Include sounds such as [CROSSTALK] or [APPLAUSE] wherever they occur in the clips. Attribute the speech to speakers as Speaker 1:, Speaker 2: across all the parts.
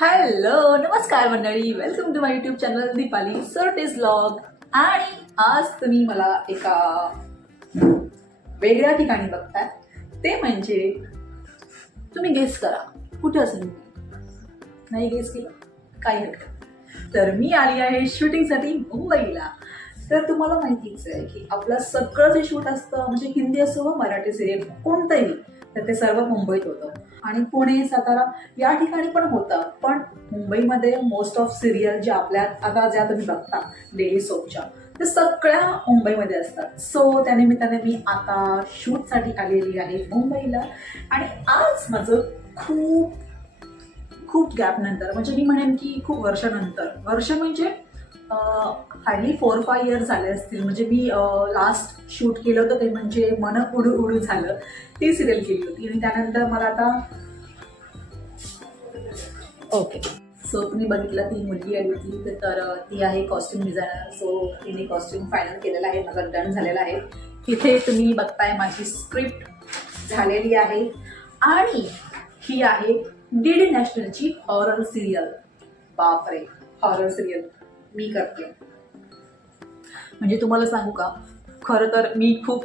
Speaker 1: Hello नमस्कार मंडळी. Welcome to my YouTube channel Deepali Sartej blog आणि आज तुम्ही मला एका वेगळ्या ठिकाणी बघताय. ते म्हणजे तुम्ही गेस करा. कुठे असेल? नाही गेस केलं? काही हरकत तर मी आली आहे शूटिंगसाठी मुंबईला. तर तुम्हाला माहितीच आहे की आपलं सगळं जे शूट असतं म्हणजे हिंदी असो व मराठी सिरियल कोणतंही तर ते सर्व मुंबईत होतं. आणि पुणे सातारा या ठिकाणी पण होतं. पण मुंबईमध्ये मोस्ट ऑफ सिरियल ज्या आपल्या आता ज्या तुम्ही बघता डेली सोपच्या ते सगळ्या मुंबईमध्ये असतात. सो त्यानिमित्ताने मी आता शूटसाठी आलेली आहे मुंबईला. आणि आज माझं खूप खूप गॅप नंतर म्हणजे मी म्हणेन की खूप वर्षानंतर. वर्ष म्हणजे हार्डली फोर फाय इयर्स झाले असतील. म्हणजे मी लास्ट शूट केलं होतं ते म्हणजे मन उडू उडू झालं. ती सिरियल केली होती. आणि त्यानंतर मला आता ओके सो तुम्ही बघितलं ती मुलगी आली होती तर- ती आहे कॉस्ट्युम डिझायनर सो तिने कॉस्ट्युम फायनल केलेला आहे. माझा डन झालेला आहे. इथे तुम्ही बघताय माझी स्क्रिप्ट झालेली आहे. आणि ही आहे डी डी नॅशनलची हॉरर सिरियल बापरे हॉरर सिरियल मी करते. म्हणजे तुम्हाला सांगू का? खरं तर मी खूप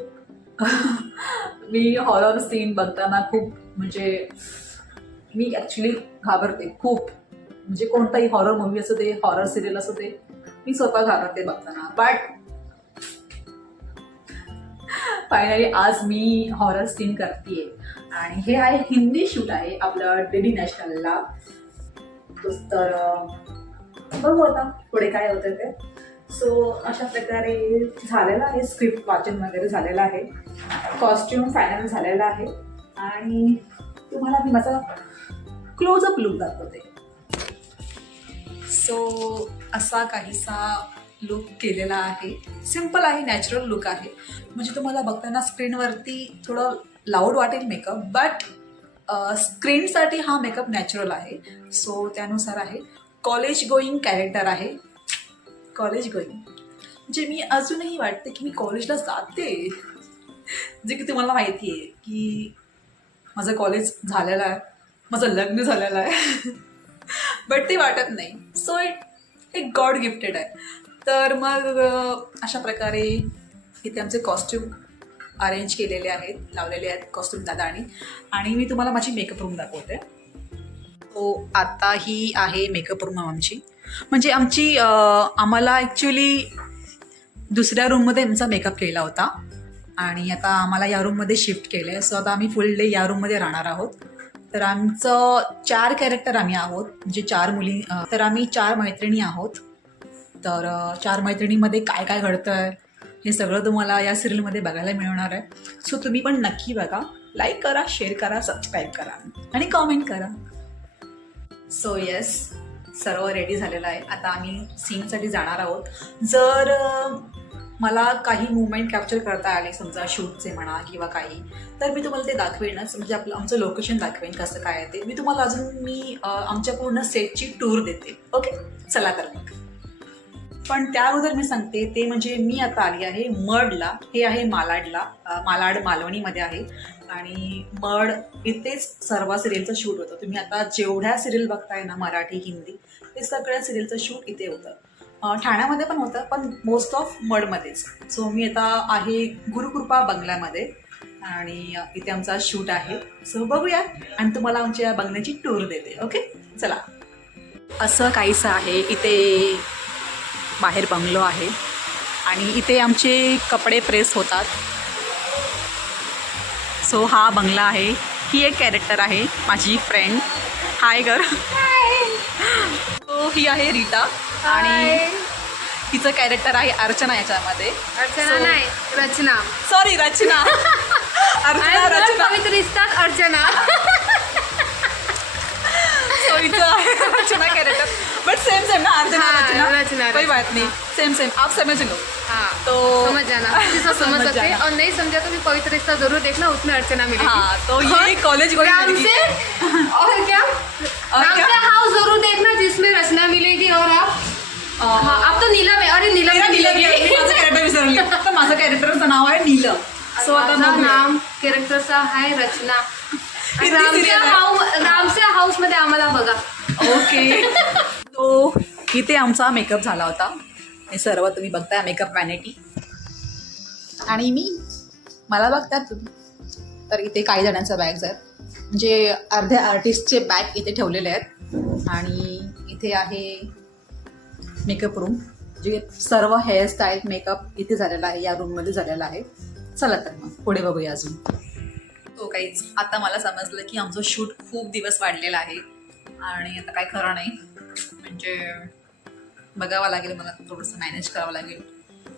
Speaker 1: [LAUGHS] मी हॉरर सीन बघताना खूप म्हणजे मी ॲक्च्युली घाबरते खूप. म्हणजे कोणताही हॉरर मूवी असू दे हॉरर सिरियल असू दे मी स्वतः घाबरते बघताना. बट फायनली आज मी हॉरर सीन करते आणि हे आहे हिंदी शूट आहे आपलं डेडी नॅशनलला तर बघू आता पुढे काय होतं ते. सो अशा प्रकारे झालेलं आहे स्क्रिप्ट वाचन वगैरे झालेलं आहे. कॉस्ट्युम फायनल झालेला आहे. आणि तुम्हाला मी माझा क्लोजअप लुक दाखवते. सो असा काहीसा लुक केलेला आहे. सिंपल आहे नॅचरल लुक आहे. म्हणजे तुम्हाला बघताना स्क्रीनवरती थोडं लाऊड वाटेल मेकअप बट स्क्रीनसाठी हा मेकअप नॅचरल आहे. सो त्यानुसार आहे. कॉलेज गोईंग कॅरेक्टर आहे. कॉलेज गोईंग म्हणजे मी अजूनही वाटते की मी कॉलेजला जाते. जे की तुम्हाला माहिती आहे की माझं कॉलेज झालेलं आहे. माझं लग्न झालेलं आहे. बट ते वाटत नाही. सो इट एक गॉड गिफ्टेड आहे. तर मग अशा प्रकारे इथे आमचे कॉस्ट्यूम अरेंज केलेले आहेत लावलेले आहेत कॉस्ट्यूम दादानी. आणि मी तुम्हाला माझी मेकअप रूम दाखवते. हो, तो आता ही आहे मेकअप रूम आमची. म्हणजे आमची आम्हाला ॲक्च्युली दुसऱ्या रूममध्ये आमचा मेकअप केला होता. आणि आता आम्हाला या रूममध्ये शिफ्ट केलं आहे सो आता आम्ही फुल डे या रूममध्ये राहणार आहोत. तर आमचं चार कॅरेक्टर आम्ही आहोत. म्हणजे चार मुली तर आम्ही चार मैत्रिणी आहोत. तर चार मैत्रिणीमध्ये काय काय घडतं आहे हे सगळं तुम्हाला या सिरियलमध्ये बघायला मिळणार आहे. सो तुम्ही पण नक्की बघा. लाईक करा शेअर करा सबस्क्राईब करा. आणि कॉमेंट करा. सो येस सर्व रेडी झालेलं आहे. आता आम्ही सीनसाठी जाणार आहोत. जर मला काही मुवमेंट कॅप्चर करता आले समजा शूटचे म्हणा किंवा काही तर मी तुम्हाला ते दाखवेनच. म्हणजे आपलं आमचं लोकेशन दाखवेन कसं काय आहे ते. मी तुम्हाला अजून मी आमच्या पूर्ण सेटची टूर देते. ओके चला तर मग. पण त्या अगोदर मी सांगते ते म्हणजे मी आता आली आहे मडला. हे आहे मालाडला मालाड मालवणीमध्ये आहे. आणि मड इथेच सर्व सिरियलचं शूट होतं. तुम्ही आता जेवढ्या सिरियल बघताय ना मराठी हिंदी ते सगळ्या सिरियलचं शूट इथे होतं. ठाण्यामध्ये पण होतं पण मोस्ट ऑफ मडमध्येच. सो मी आता आहे गुरुकृपा बंगल्यामध्ये आणि इथे आमचा शूट आहे. सो बघूया आणि तुम्हाला आमच्या बंगल्याची टूर देते ओके चला. असं काहीसं आहे इथे बाहेर बंगलो आहे. आणि इथे आमचे कपडे प्रेस होतात. सो हा बंगला आहे. ही एक कॅरेक्टर आहे माझी फ्रेंड हाय गर सो ही आहे रीता. आणि हिचं कॅरेक्टर आहे अर्चना याच्यामध्ये.
Speaker 2: अर्चना नाही रचना.
Speaker 1: सॉरी रचना. [LAUGHS] अर्चना रचना.
Speaker 2: पवित्र अर्चना. [LAUGHS]
Speaker 1: सो हिचं आहे Rachna character but same same ना अर्चना
Speaker 2: हाँ,
Speaker 1: रचना
Speaker 2: रचना,
Speaker 1: कोई। बात नहीं। सेम सेम आप समझ लो।
Speaker 2: हाँ
Speaker 1: तो
Speaker 2: समझ जाना। [LAUGHS] जिसको समझ सकते। और नहीं समझा तो भी पवित्र रिश्ता जरूर देखना उसमें अर्चना मिलेगी।
Speaker 1: हाँ तो ये कॉलेज
Speaker 2: और क्या? हाउस जरूर देखना जिसमें रचना मिलेगी और आप। हाँ आप तो नीलम है अरे नीलम
Speaker 1: नीलम माझं कॅरेक्टर विसरली तर माझं कॅरेक्टरचं नाव आहे नीलम सो आता.
Speaker 2: नाम कॅरेक्टरचा आहे रचना। रामच्या हाऊसमध्ये आम्हाला बघा.
Speaker 1: ओके. तो इथे आमचा मेकअप झाला होता. हे सर्व तुम्ही बघताय मेकअप वॅनिटी आणि मी मला बघतात तुम्ही. तर इथे काही जणांच्या बॅग्स आहेत म्हणजे अर्ध्या आर्टिस्टचे बॅग इथे ठेवलेले आहेत. आणि इथे आहे मेकअप रूम जे सर्व हेअरस्टाईल मेकअप इथे झालेला आहे या रूममध्ये झालेला आहे. चला तर मग पुढे बघूया अजून. नसतो काहीच आता मला समजलं की आमचं शूट खूप दिवस वाढलेला आहे. आणि आता काय खरं नाही. म्हणजे बघावं लागेल मला थोडंसं मॅनेज करावं लागेल.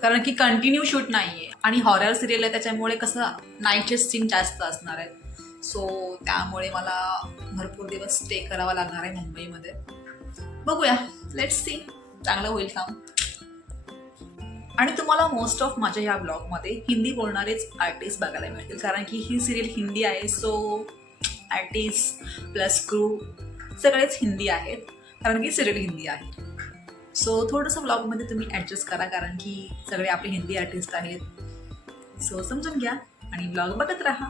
Speaker 1: कारण की कंटिन्यू शूट नाही आहे आणि हॉरर सिरियल आहे त्याच्यामुळे कसं नाईटचे सीन जास्त असणार आहेत. सो त्यामुळे मला भरपूर दिवस स्टे करावा लागणार आहे मुंबईमध्ये. बघूया. लेट सी चांगलं होईल काम. आणि तुम्हाला मोस्ट ऑफ माझ्या या ब्लॉगमध्ये हिंदी बोलणारेच आर्टिस्ट बघायला मिळतील. कारण की ही सिरियल हिंदी आहे सो आर्टिस्ट प्लस क्रू सगळेच हिंदी आहेत. कारण की सिरियल हिंदी आहे. सो थोडंसं ब्लॉगमध्ये तुम्ही ॲडजस्ट करा कारण की सगळे आपले हिंदी आर्टिस्ट आहेत. सो समजून घ्या आणि ब्लॉग बघत राहा.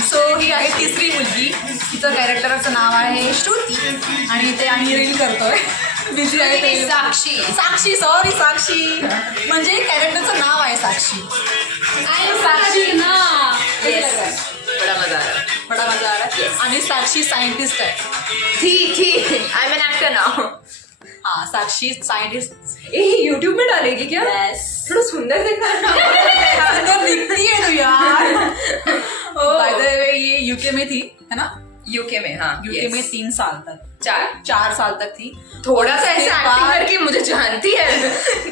Speaker 1: सो ही आहे तिसरी मुलगी. तिचं कॅरेक्टरचं नाव आहे श्रुती. आणि ते आम्ही रील करतोय. बिझी आहे ते.
Speaker 2: साक्षी.
Speaker 1: साक्षी सॉरी साक्षी. म्हणजे कॅरेक्टरचं नाव आहे साक्षी.
Speaker 2: साक्षी ना.
Speaker 1: Yes.
Speaker 3: बड़ा मजा आ रहा है
Speaker 1: बडा मजा आ रहा है आणि साक्षी सायंटिस्ट आहे.
Speaker 3: थी थी I am an actor now
Speaker 1: हा साक्षी सायंटिस्ट
Speaker 3: ए यूट्यूब में डालेगी क्या? थोड़ा सुंदर दिख रहा है
Speaker 1: तो दिखती है तू यार बाय द वे ये यूके में थी है ना?
Speaker 3: यूके में हाँ.
Speaker 1: यूके में तीन साल तक.
Speaker 3: चार
Speaker 1: चार साल तक थी।
Speaker 3: थोड़ा सा ऐसे एक्टिंग करके मुझे जानती है।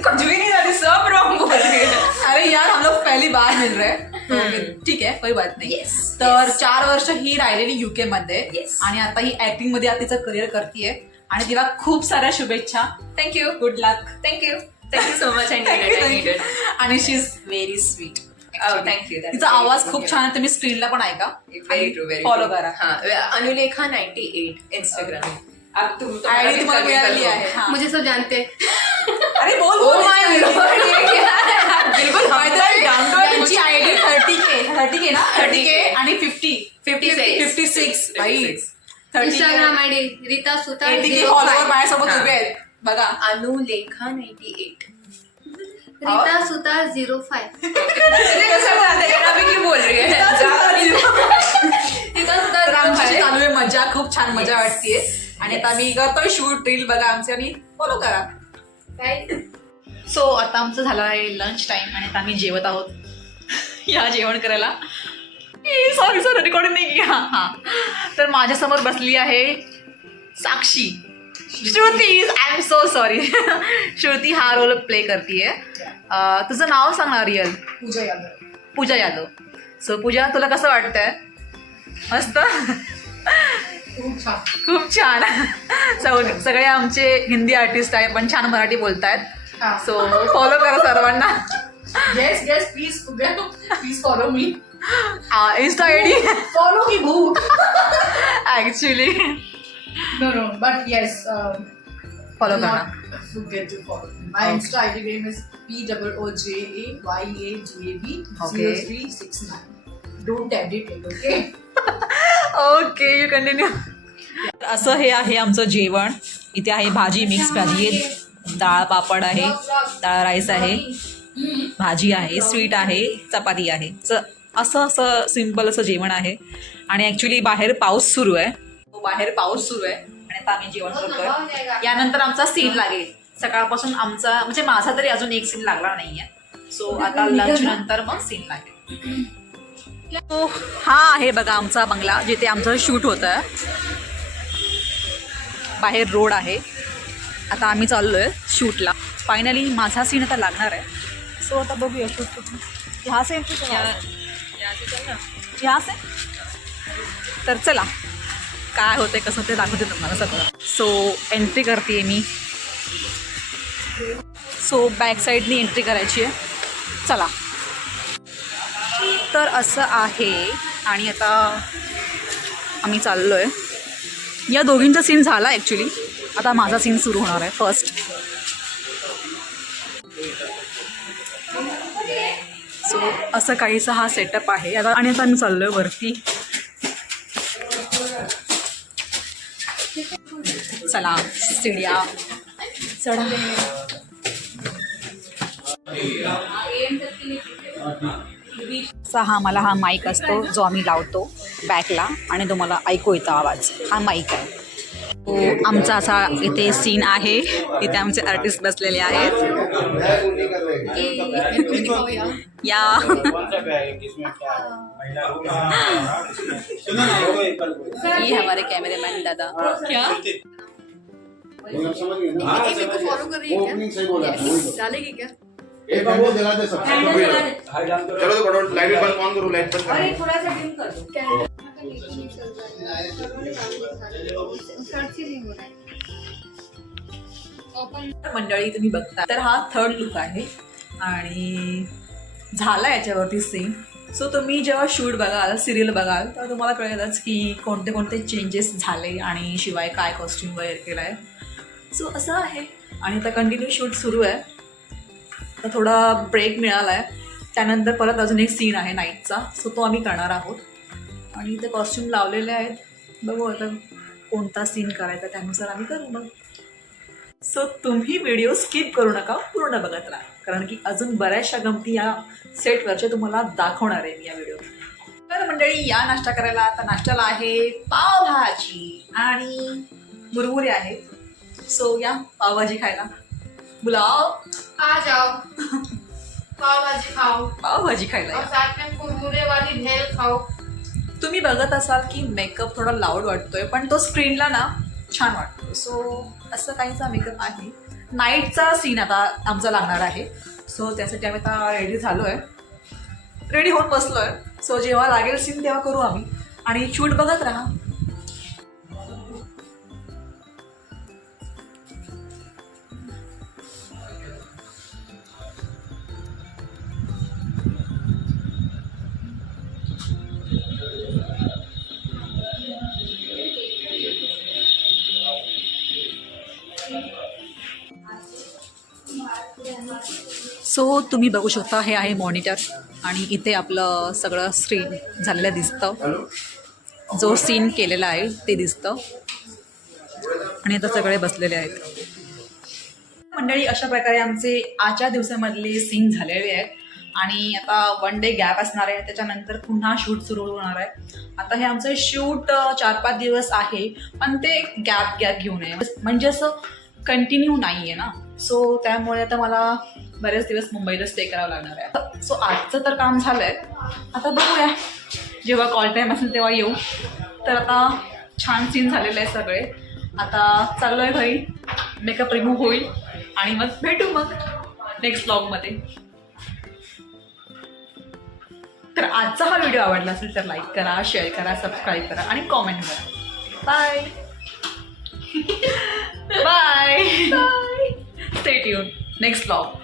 Speaker 3: कुछ भी नहीं जाती सब रॉन्ग बोल रही है।
Speaker 1: अरे यार हम लोग पहली बार मिल रहे हैं। ठीक आहे कोई बात नाही। तर. चार वर्ष ही राहिलेली युके मध्ये. आणि आता ही ऍक्टिंगमध्ये आता तिचं करिअर करतीये. आणि तिला खूप साऱ्या शुभेच्छा.
Speaker 3: Thank you
Speaker 1: good luck
Speaker 3: thank you thank you so much
Speaker 1: आणि she is very sweet
Speaker 3: Oh, you. That's
Speaker 1: तिचा आवाज. खूप छान आहे. तुम्ही स्क्रीनला पण ऐका.
Speaker 3: ट्रू
Speaker 1: फॉलो करा.
Speaker 3: हाँ. अनुलेखा 98 इंस्टाग्राम अब तुम
Speaker 1: आयडी तुम्हाला मिळालेली आहे. हा.
Speaker 2: मुझे सब जानते हैं. [LAUGHS]
Speaker 1: अरे बोल
Speaker 3: ओ
Speaker 1: बोल.
Speaker 3: माय
Speaker 1: Insta
Speaker 3: लॉर्ड ये क्या है बिल्कुल
Speaker 1: डाउनलोड यांची ID thirty K thirty K ना? थर्टी के आणि fifty
Speaker 3: 56.
Speaker 1: Fifty six by.
Speaker 3: 56.
Speaker 1: Thirty
Speaker 2: Instagram ID Rita Sutar
Speaker 1: eighty K
Speaker 2: 05.
Speaker 1: Follower माझ्यासोबत. उभे आहेत. बघा.
Speaker 3: अनुलेखा 98
Speaker 2: रीता सुतार
Speaker 3: अभी क्यों बोल रही है.
Speaker 2: रीता सुतार
Speaker 1: तर आमची जी
Speaker 2: 05.
Speaker 1: चालू आहे. मजा खूप छान मजा वाटतेय. आणि आता मी करतोय शूट रील बघा आमचे आणि फॉलो करा.
Speaker 2: काय?
Speaker 1: सो आता आमचं झालं आहे लंच टाइम आणि आता आम्ही जेवत आहोत. [LAUGHS] या जेवण करायला. सॉरी सॉरी रेकॉर्डिंग नाही. हां हां. तर माझ्यासमोर बसली आहे Sakshi. Shruti I am so sorry Shruti हा रोल प्ले करतीये. अं, तुझं नाव सांग ना रिअल
Speaker 4: पूजा यादव.
Speaker 1: पूजा यादव. सो पूजा तुला कसं वाटतंय? मस्त?
Speaker 4: खूप छान. [LAUGHS]
Speaker 1: सगळे आमचे हिंदी आर्टिस्ट आहे पण छान मराठी बोलतायत. सो फॉलो करा सर्वांना.
Speaker 4: Yes yes please please follow me
Speaker 1: Insta I D
Speaker 4: follow की भू
Speaker 1: actually
Speaker 4: no no but yes
Speaker 1: follow करा
Speaker 4: forget to follow me. My
Speaker 1: Okay.
Speaker 4: Insta ID name is P double O J A Y A G A B
Speaker 1: Okay.
Speaker 4: zero three six nine. Don't edit it, okay?
Speaker 1: Okay you continue असं हे आहे आमचं जेवण इथे आहे भाजी mix भाजी आहे डाळ पापड आहे डाळ राईस आहे भाजी आहे स्वीट आहे चपाती आहे असं असं सिंपल असं जेवण आहे आणि ॲक्च्युली बाहेर पाऊस सुरू आहे बाहेर पाऊस सुरू आहे आणि आता आम्ही जेवण करतोय. यानंतर आमचा सीन लागेल. सकाळपासून आमचा म्हणजे माझा तरी अजून एक सीन लागला नाहीये. सो आता लंच नंतर मग सीन लागेल. तो हा आहे बघा आमचा बंगला जिथे आमचं शूट होतं बाहेर रोड आहे. आता आम्ही चाललो आहे शूटला फायनली माझा सीन आता लागणार आहे. सो आता बघूया शूट ह्या से ह्या तर चला. काय होते कसं ते दाखवते तुम्हाला सगळं. सो एंट्री करते मी. सो बॅक साईडनी एंट्री करायची आहे. चला. तर असं आहे आणि आता आम्ही चाललो आहे या दोघींचा सीन झाला ॲक्च्युली आता माझा सीन सुरू होणार आहे फर्स्ट सो असं काहीसा हा सेटअप आहे. आता आणि आता आम्ही चाललो आहे वरती. चला सिडिया चढा. असा हा मला हा माईक असतो जो आम्ही लावतो बॅकला आणि तुम्हाला ऐकू येतो आवाज. हा माईक आहे. तो आमचा असा इथे सीन आहे. इथे आमचे आर्टिस्ट बसलेले आहेत. या. [LAUGHS] ये हमारे कैमरेमैन दादा. क्या?
Speaker 4: डालेगी क्या?
Speaker 5: एक हैंडल जला दे सब।
Speaker 6: चलो तो करो लाइट बंद ऑन करो लाइट बंद करो।
Speaker 3: थोड़ा सा डिम कर दो।
Speaker 1: मंडळी तुम्ही बघता तर हा थर्ड लुक आहे. आणि झाला याच्यावरती सीन सो तुम्ही जेव्हा शूट बघाल सिरियल बघाल तर तुम्हाला कळेलच की कोणते कोणते चेंजेस झाले आणि शिवाय काय कॉस्ट्युम वगैरे केलं आहे सो असं आहे. आणि आता कंटिन्यू शूट सुरू आहे. तर थोडा ब्रेक मिळाला आहे त्यानंतर परत अजून एक सीन आहे नाईटचा सो तो आम्ही करणार आहोत. आणि ते कॉस्ट्युम लावलेले आहेत. बघू आता कोणता सीन करायचा त्यानुसार आम्ही करू मग. सो तुम्ही व्हिडिओ स्किप करू नका. पूर्ण बघत राहा. कारण की अजून बऱ्याचशा गमती या सेटवरच्या तुम्हाला दाखवणार आहे मी या व्हिडिओ तर मंडळी या नाश्ता करायला आता नाश्त्याला आहे पावभाजी आणि मुरमुरे आहे सो या पावभाजी खायला. बुलाव.
Speaker 4: आ जाओ. पाव भाजी खाओ.
Speaker 1: पावभाजी खायला
Speaker 4: और
Speaker 1: या.
Speaker 4: साथ में कुरमुरे वाली भेल खाओ.
Speaker 1: तुम्ही बघत असाल की मेकअप थोडा लाऊड वाटतोय पण तो स्क्रीनला ना छान वाटतो सो असं काहीचा मेकअप आहे. नाईटचा सीन आता आमचा लागणार आहे. सो त्यासाठी आम्ही आता रेडी झालो आहे रेडी होऊन बसलो आहे सो जेव्हा लागेल सीन तेव्हा करू आम्ही. आणि शूट बघत राहा. तुम्ही बघू शकता हे आहे मॉनिटर. आणि इथे आपलं सगळं स्क्रीन झालेलं दिसतं. जो सीन केलेला आहे ते दिसतं. आणि आता सगळे बसलेले आहेत. मंडळी अशा प्रकारे आमचे आजच्या दिवसामधले सीन झालेले आहेत. आणि आता वन डे गॅप असणार आहे. त्याच्यानंतर पुन्हा शूट सुरू होणार आहे. आता हे आमचं शूट चार पाच दिवस आहे. पण ते गॅप गॅप घेऊन आहे. म्हणजे असं कंटिन्यू नाही आहे ना. सो त्यामुळे आता मला बरेच दिवस मुंबईला स्टे करावं लागणार आहे. सो आजचं तर काम झालं आहे आता बघूया. जेव्हा कॉल टाईम असेल तेव्हा येऊ. तर आता छान सीन झालेले आहे सगळे. आता चाललो आहे घरी. मेकअप रिमूव्ह होईल. आणि मग भेटू मग नेक्स्ट ब्लॉगमध्ये तर आजचा हा व्हिडिओ आवडला असेल तर लाईक करा शेअर करा सबस्क्राईब करा आणि कॉमेंट करा. Bye bye stay tune next blog